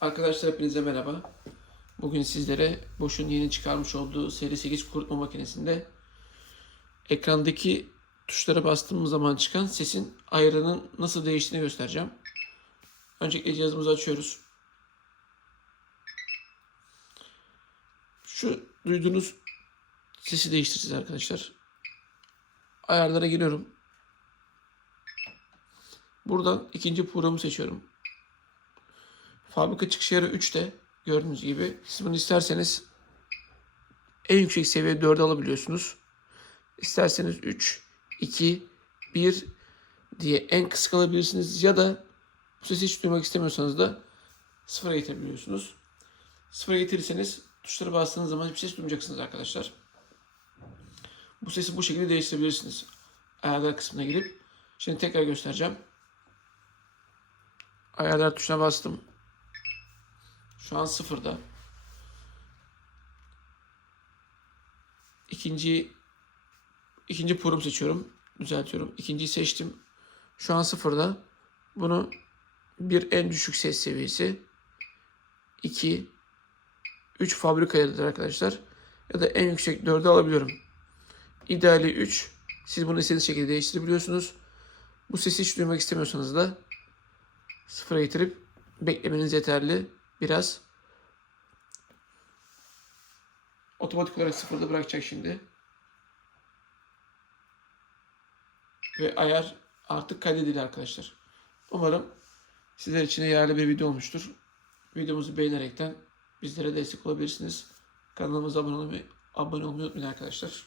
Arkadaşlar hepinize merhaba. Bugün sizlere Bosch'un yeni çıkarmış olduğu seri 8 kurutma makinesinde ekrandaki tuşlara bastığımız zaman çıkan sesin ayarının nasıl değiştiğini göstereceğim. Öncelikle cihazımızı açıyoruz. Şu duyduğunuz sesi değiştireceğiz arkadaşlar. Ayarlara giriyorum. Buradan ikinci programı seçiyorum. Fabrika çıkış ayarı 3'te gördüğünüz gibi. Siz bunu isterseniz en yüksek seviye 4'e alabiliyorsunuz. İsterseniz 3, 2, 1 diye en kısık alabilirsiniz ya da bu sesi hiç duymak istemiyorsanız da sıfıra getirebiliyorsunuz. Sıfıra getirirseniz tuşlara bastığınız zaman hiçbir ses duymayacaksınız arkadaşlar. Bu sesi bu şekilde değiştirebilirsiniz. Ayarlar kısmına girip. Şimdi tekrar göstereceğim. Ayarlar tuşuna bastım. Şu an sıfırda. İkinci ikinci program seçiyorum. Düzeltiyorum. İkinciyi seçtim. Şu an sıfırda. Bunu bir en düşük ses seviyesi. 2 3 fabrika ayarıdır arkadaşlar. Ya da en yüksek 4'e alabiliyorum. İdeali 3. Siz bunu istediğiniz şekilde değiştirebiliyorsunuz. Bu sesi hiç duymak istemiyorsanız da sıfıra getirip beklemeniz yeterli. Biraz otomatik olarak sıfırda bırakacak şimdi. Ve ayar artık kaydedildi arkadaşlar. Umarım sizler için yararlı bir video olmuştur. Videomuzu beğenerekten bizlere destek olabilirsiniz. Kanalımıza abone olmayı, abone olmayı unutmayın arkadaşlar.